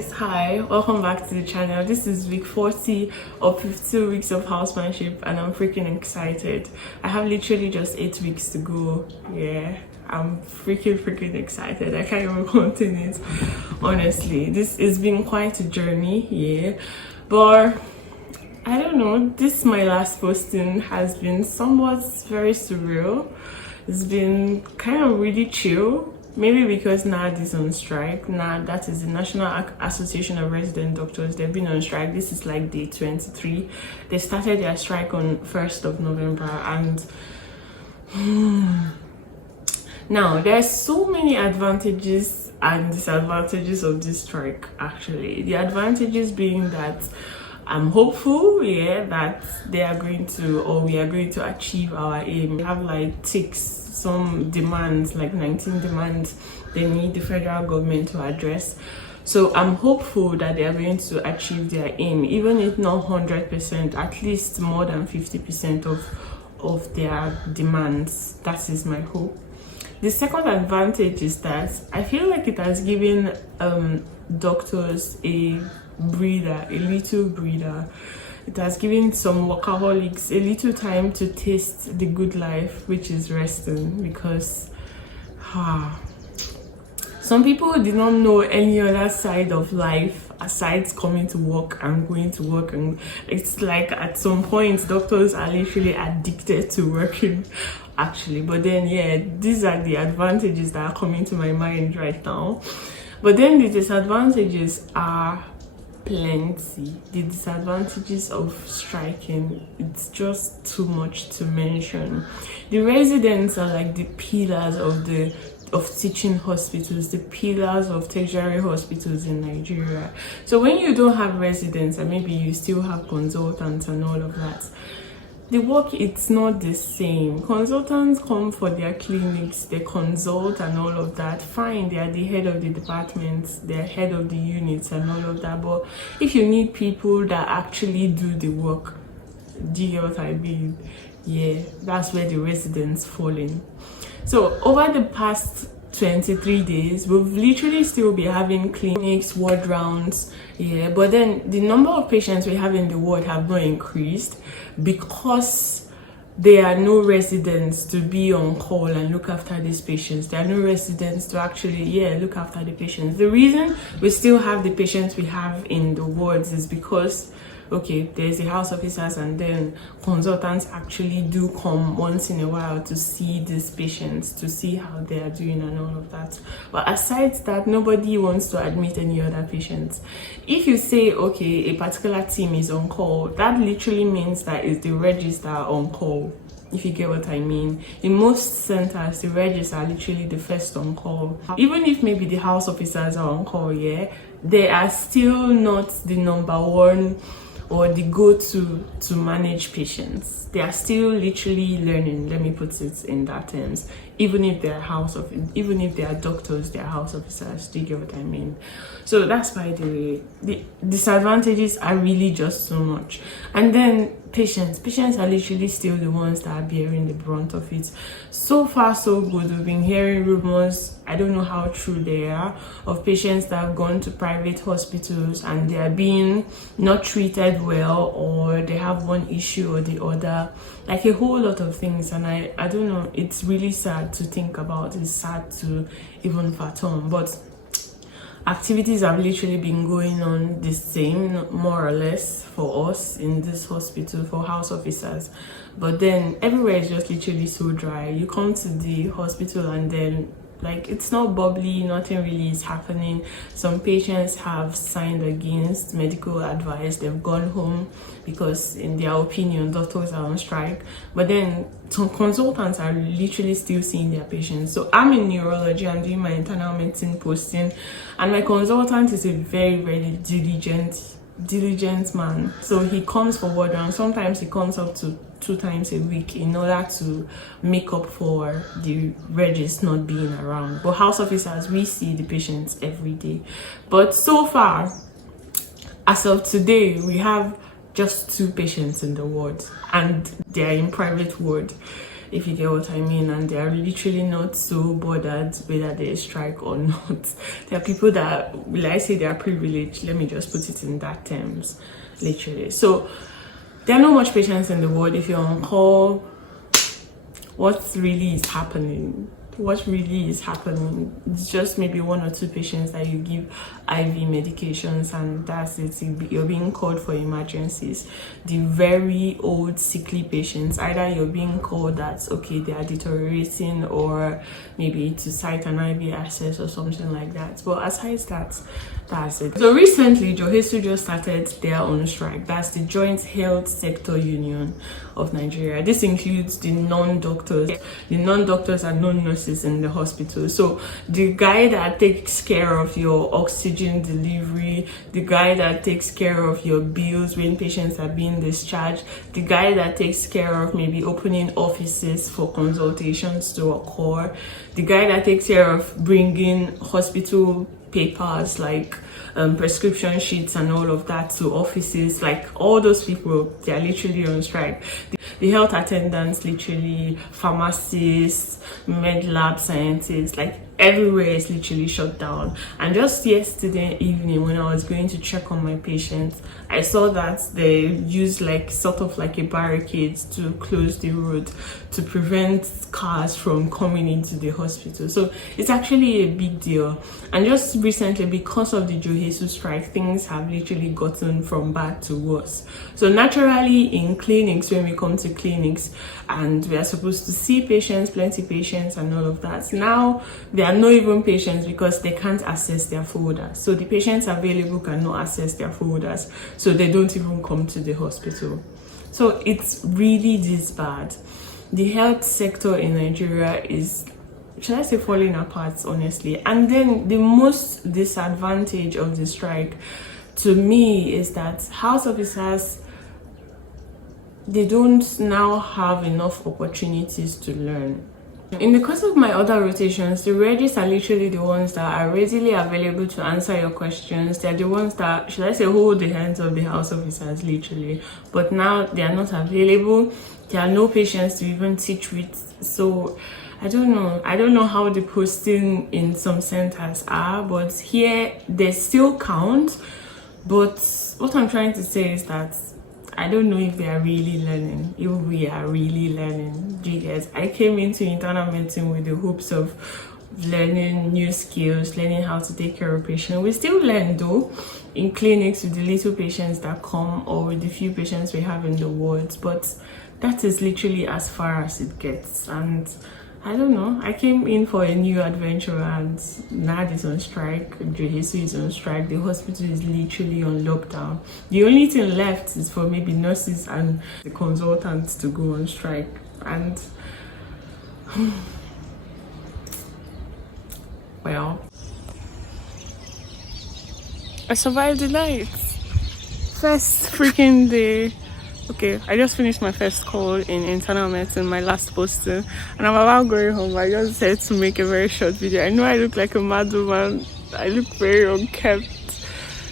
guys, hi, welcome back to the channel. This is week 40 of 52 weeks of housemanship and I'm freaking excited. I have literally just 8 weeks to go. Yeah, I'm freaking excited. I can't even contain it, honestly. This has been quite a journey, yeah, but I don't know, this my last posting has been somewhat very surreal. It's been kind of really chill. Maybe because NARD is on strike. NARD, that is the National Association of Resident Doctors. They've been on strike. This is like day 23. They started their strike on 1st of November. And now there's so many advantages and disadvantages of this strike, actually. The advantages being that I'm hopeful, yeah, that they are going to, or we are going to achieve our aim. We have like some demands, like 19 demands they need the federal government to address. So I'm hopeful that they are going to achieve their aim, even if not 100%, at least more than 50% of their demands. That is my hope. The second advantage is that I feel like it has given doctors a little breather. It has given some workaholics a little time to taste the good life, which is resting, because some people did not know any other side of life aside coming to work and going to work. And it's like at some point doctors are literally addicted to working, actually. But then yeah, these are the advantages that are coming to my mind right now. But then the disadvantages are plenty. The disadvantages of striking, it's just too much to mention. The residents are like the pillars of teaching hospitals, the pillars of tertiary hospitals in Nigeria. So when you don't have residents and maybe you still have consultants and all of that, the work, it's not the same. Consultants come for their clinics, they consult and all of that. Fine, they are the head of the departments, they're head of the units and all of that. But if you need people that actually do the work, do you get what I mean? Yeah, that's where the residents fall in. So over the past 23 days, we've literally still be having clinics, ward rounds, yeah, but then the number of patients we have in the ward have not increased because there are no residents to be on call and look after these patients. There are no residents to actually, look after the patients. The reason we still have the patients we have in the wards is because, okay, there's the house officers and then consultants actually do come once in a while to see these patients, to see how they are doing and all of that. But aside that, nobody wants to admit any other patients. If you say, okay, a particular team is on call, that literally means that it's the register on call, if you get what I mean. In most centers, the regis are literally the first on call. Even if maybe the house officers are on call, yeah, they are still not the number one or the go-to to manage patients. They are still literally learning, let me put it in that terms. Even if they are doctors, they are house officers. Do you get what I mean? So that's why the disadvantages are really just so much. And then patients are literally still the ones that are bearing the brunt of it. So far so good. We've been hearing rumors, I don't know how true they are, of patients that have gone to private hospitals and they are being not treated well, or they have one issue or the other, like a whole lot of things. And I don't know, it's really sad to think about. It's sad to even fathom, but activities have literally been going on the same, more or less, for us in this hospital, for house officers. But then everywhere is just literally so dry. You come to the hospital and then like it's not bubbly, nothing really is happening. Some patients have signed against medical advice, they've gone home because in their opinion doctors are on strike. But then some consultants are literally still seeing their patients. So I'm in neurology, I'm doing my internal medicine posting, and my consultant is a very diligent man. So he comes for ward round. Sometimes he comes up to 2 times a week in order to make up for the regis not being around. But house officers, we see the patients every day. But so far, as of today, we have just 2 patients in the ward and they're in private ward. if you get what I mean, and they are literally not so bothered whether they strike or not. There are people that, will I say, they are privileged? Let me just put it in that terms, literally. So there are not much patients in the world. If you're on call, what really is happening? What really is happening? It's just maybe 1 or 2 patients that you give IV medications, and that's it. You're being called for emergencies. The very old sickly patients, either you're being called that okay, they are deteriorating, or maybe to site an IV access or something like that. But aside that, that's it. So recently, Johesu just started their own strike. That's the Joint Health Sector Union of Nigeria. This includes the non-doctors. The non-doctors are non-nurses in the hospital. So the guy that takes care of your oxygen delivery, the guy that takes care of your bills when patients are being discharged, the guy that takes care of maybe opening offices for consultations to occur, the guy that takes care of bringing hospital papers like prescription sheets and all of that to offices, like all those people, they are literally on strike. The health attendants, literally, pharmacists, med lab scientists, like everywhere is literally shut down. And just yesterday evening, when I was going to check on my patients, I saw that they used like sort of like a barricade to close the road to prevent cars from coming into the hospital. So it's actually a big deal. And just recently, because of the Johesu strike, things have literally gotten from bad to worse. So naturally, in clinics, when we come to clinics and we are supposed to see patients, plenty patients and all of that, now there are not even patients because they can't access their folders. So the patients available cannot access their folders, so they don't even come to the hospital. So it's really this bad. The health sector in Nigeria is, should I say, falling apart, honestly. And then the most disadvantage of the strike to me is that house officers, they don't now have enough opportunities to learn. In the course of my other rotations, the regis are literally the ones that are readily available to answer your questions. They're the ones that, should I say, hold the hands of the house officers, literally. But now they are not available. There are no patients to even teach with. So I don't know how the posting in some centers are, but here they still count. But what I'm trying to say is that I don't know if they are really learning, if we are really learning. Guys, I came into internal medicine with the hopes of learning new skills, learning how to take care of patients. We still learn though in clinics with the little patients that come, or with the few patients we have in the wards, but that is literally as far as it gets. And I don't know, I came in for a new adventure, and NARD is on strike, Johesu is on strike, the hospital is literally on lockdown. The only thing left is for maybe nurses and the consultants to go on strike. And well, I survived the night. First freaking day. Okay, I just finished my first call in internal medicine, my last posting, and I'm about going home. I just said to make a very short video. I know I look like a mad woman, I look very unkempt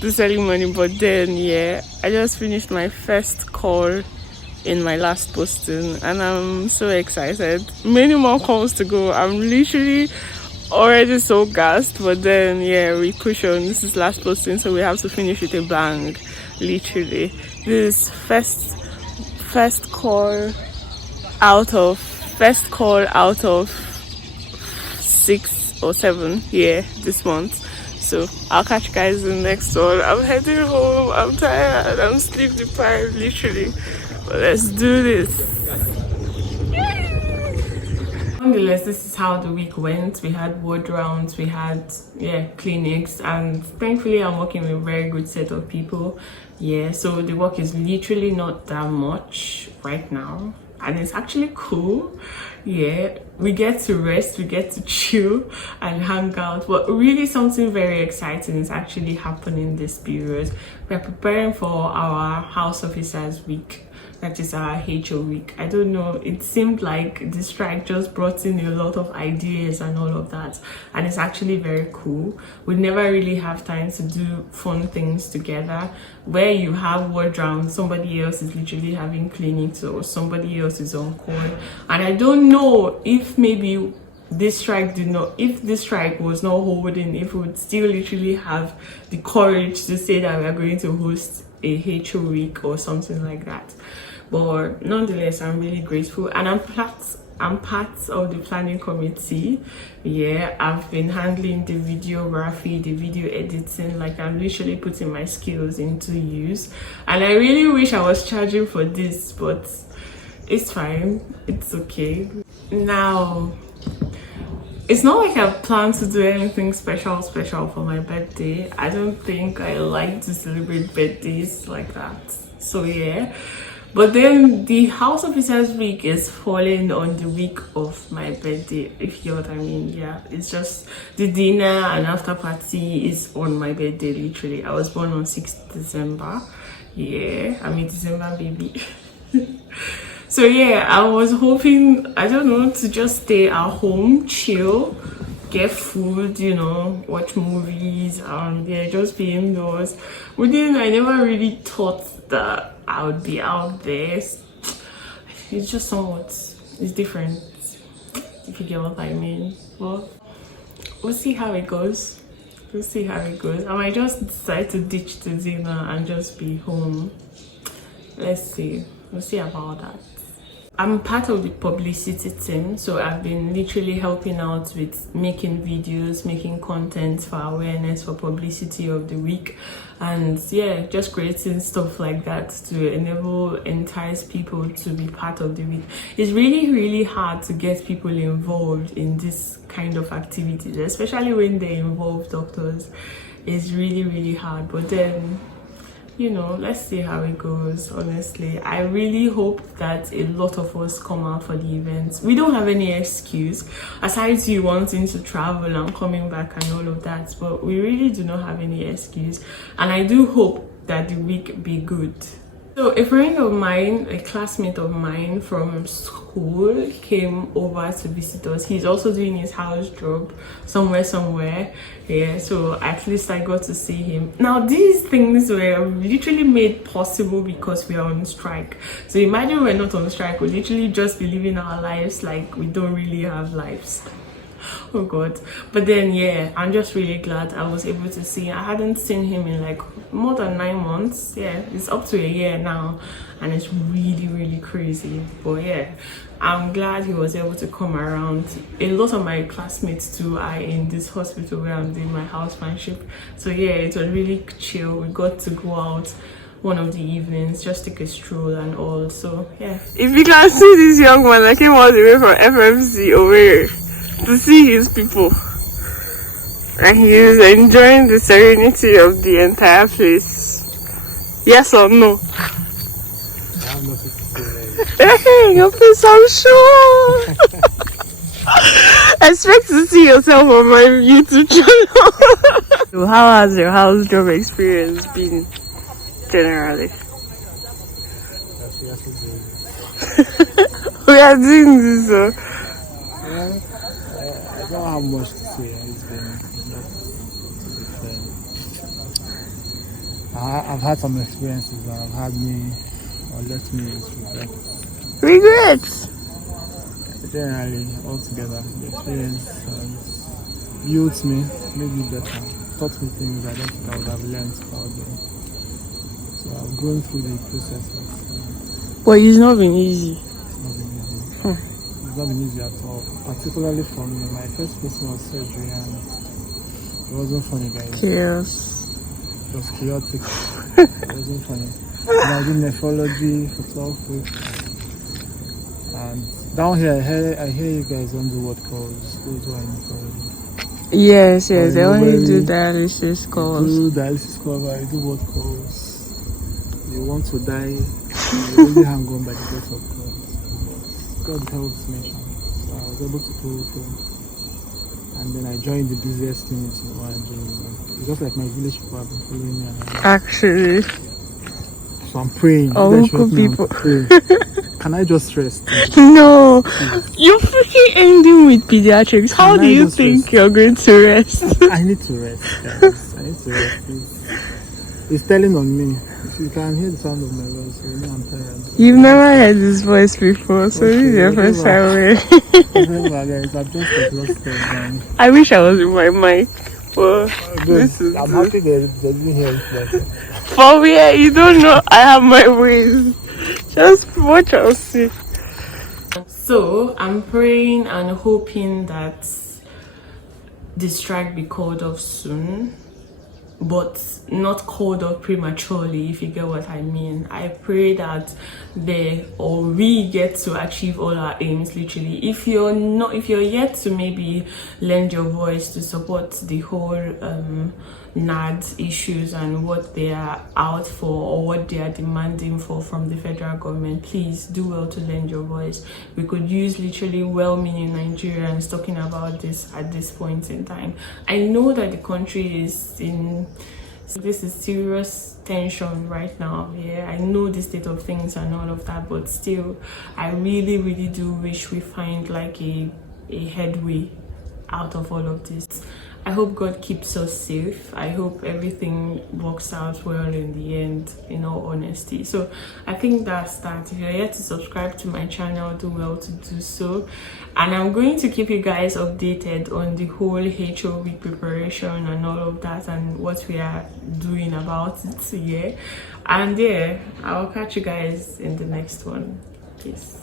this early morning, but then yeah, I just finished my first call in my last posting, and I'm so excited. Many more calls to go. I'm literally already so gassed, but then yeah, we push on. This is last posting, so we have to finish with a bang, literally. This first call out of 6 or 7 this month. So I'll catch you guys in the next one. I'm heading home. I'm tired. I'm sleep deprived, literally. But let's do this. Nonetheless, this is how the week went. We had ward rounds, we had clinics, and thankfully I'm working with a very good set of people. So the work is literally not that much right now, and it's actually cool. We get to rest, we get to chill and hang out, but really something very exciting is actually happening this period. We're preparing for our house officers week. that is our HO week. I don't know, it seemed like the strike just brought in a lot of ideas and all of that, and it's actually very cool. We never really have time to do fun things together, where you have ward round, somebody else is literally having clinics or somebody else is on call. And I don't know if maybe this strike if this strike was not holding, if we would still literally have the courage to say that we are going to host a HO week or something like that. But nonetheless, I'm really grateful, and I'm part of the planning committee. Yeah, I've been handling the videography, the video editing. Like, I'm literally putting my skills into use, and I really wish I was charging for this, but it's fine, it's okay. Now, it's not like I plan to do anything special for my birthday. I don't think I like to celebrate birthdays like that, so yeah. But then the House Officers Week is falling on the week of my birthday, if you know what I mean. Yeah, it's just the dinner and after party is on my birthday, literally. I was born on 6th December. Yeah, I'm a December baby. So yeah, I was hoping, I don't know, to just stay at home, chill, get food, you know, watch movies, yeah, just be indoors. But then I never really thought that I would be out there. It's just somewhat, it's different, if you get what I mean. Well, we'll see how it goes. We'll see how it goes. I might just decide to ditch the dinner and just be home. Let's see. We'll see about that. I'm part of the publicity team, so I've been literally helping out with making videos, making content for awareness, for publicity of the week, and yeah, just creating stuff like that to entice people to be part of the week. It's really hard to get people involved in this kind of activities, especially when they involve doctors. It's really hard, but then, you know, let's see how it goes. Honestly, I really hope that a lot of us come out for the events. We don't have any excuse aside you wanting to travel and coming back and all of that, but we really do not have any excuse, and I do hope that the week be good. So a friend of mine, a classmate of mine from school, came over to visit us. He's also doing his house job somewhere. Yeah, so at least I got to see him. Now, these things were literally made possible because we are on strike. So imagine we're not on strike, we'll literally just be living our lives like we don't really have lives. Oh god. But then yeah, I'm just really glad I was able to see him. I hadn't seen him in like more than 9 months. Yeah, it's up to a year now, and it's really crazy. But yeah, I'm glad he was able to come around. A lot of my classmates too are in this hospital where I'm doing my housemanship, so yeah, it was really chill. We got to go out one of the evenings, just take a stroll and all. So yeah, if you can see this young man that came all the way from FMC over here to see his people, and he is enjoying the serenity of the entire place. Yes or no? I have nothing to say. Hey, your face, I'm sure. Expect to see yourself on my YouTube channel. So how has your house job experience been generally? We are doing this. I don't have much to say. It's been not to be fair. I've had some experiences that have had me or left me with Regrets. Generally, altogether, the experience has built me, made me better, taught me things I don't think I would have learned about them. So I've gone through the processes. But it's not been easy. It's not been easy. It's not been easy at all. Particularly for me, my first person was surgery, and it wasn't funny, guys. Chaos. It was chaotic. It wasn't funny. And I did nephrology for 12 weeks. And down here, I hear you guys don't do what calls. Those who are in nephrology. Yes, they only do dialysis calls. Do dialysis calls, I do what calls. You want to die, you only hang on by the grace of God. God helps me. So I was able to pull through. And then I joined the busiest thing in Nigeria. It's just like my village people have been following me. Actually. So I'm praying. Oh, You guys should help me and people. pray. Can I just rest? No, you're freaking ending with pediatrics. How Can do I you just think rest? you're going to rest? I need to rest, guys. I need to rest. It's telling on me. If you can hear the sound of my voice, you know I'm tired. You've never heard his voice before, so this is your first time. Whatever, guys. I'm just exhausted, man. I wish I was in my mic. But this is I'm happy they didn't hear it. for where you don't know I have my ways. Just watch and see. So I'm praying and hoping that the strike be called off soon, but not called off prematurely, if you get what I mean. I pray that we get to achieve all our aims. Literally, if you're yet to maybe lend your voice to support the whole NARD issues and what they are out for or what they are demanding for from the federal government, please do well to lend your voice. We could use literally well-meaning Nigerians talking about this at this point in time. I know that the country is in this is serious tension right now. Yeah, I know the state of things and all of that, but still I really do wish we find like a headway out of all of this. I hope God keeps us safe. I hope everything works out well in the end, in all honesty. So I think that's that. If you're yet to subscribe to my channel, do well to do so. And I'm going to keep you guys updated on the whole HO week preparation and all of that and what we are doing about it. Yeah. And yeah, I'll catch you guys in the next one. Peace.